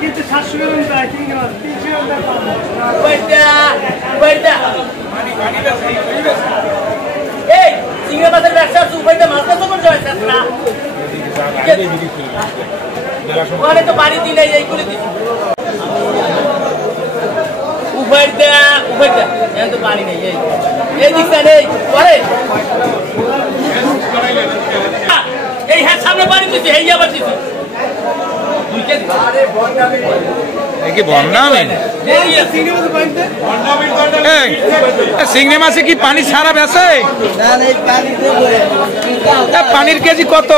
কিন্তু 700 গ্রাম যায় 3 গ্রাম 300 গ্রাম পাবো এই চিংড়ি মাছের ব্যবসা উপায়টা মাছ চাষ করতে হয় না ওখানে তো বাড়ি দিলে এইগুলি দিচ্ছি উপায়টা এখন তো পানি নেই এই দিকটা নেই পরে এই হ্যাঁ সামনে পানি দিচ্ছি এই আবার দিচ্ছি চিংড়ি মাছে কি পানি ছাড়া বেছে পানির কেজি কত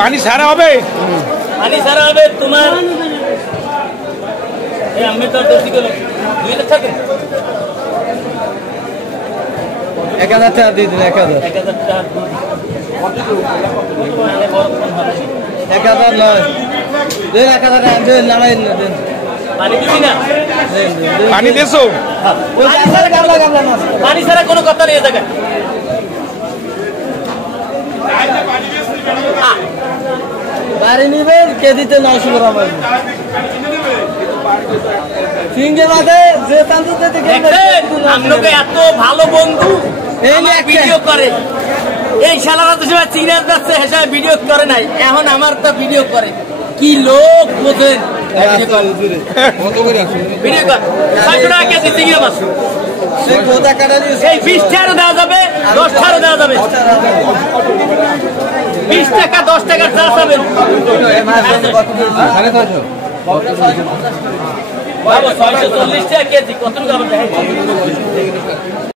পানি ছাড়া হবে পানি ছাড়া হবে তোমার আমি তো 2000 থাকে 1000 টাকা দিয়ে দিন 1000 টাকা 1000 নয় দেন 1000 টাকা দেন লড়াই দেন পানি দিবি না পানি দেছো পানি ছাড়া কোনো কথা নেই জায়গা বাড়ি নিবেন কেজিতে 900 গ্রাম হবে চিংড়ি মাছে যে তান্তুতে থেকে আপনাকে এত ভালো বন্ধু এই ভিডিও করে এই শালারা তো সবাই চিংড়ি মাছ যাচ্ছে হিসাবে ভিডিও করে নাই এখন আমার তো ভিডিও করে কি লোক বোঝেন ভিডিও কর 600 টাকা কেজি চিংড়ি মাছ এই 20 টাকা দেওয়া যাবে 10 টাকা দেওয়া যাবে 20 টাকা 10 টাকা চা যাবে বাবা 640 টাকা কেজি কত টাকা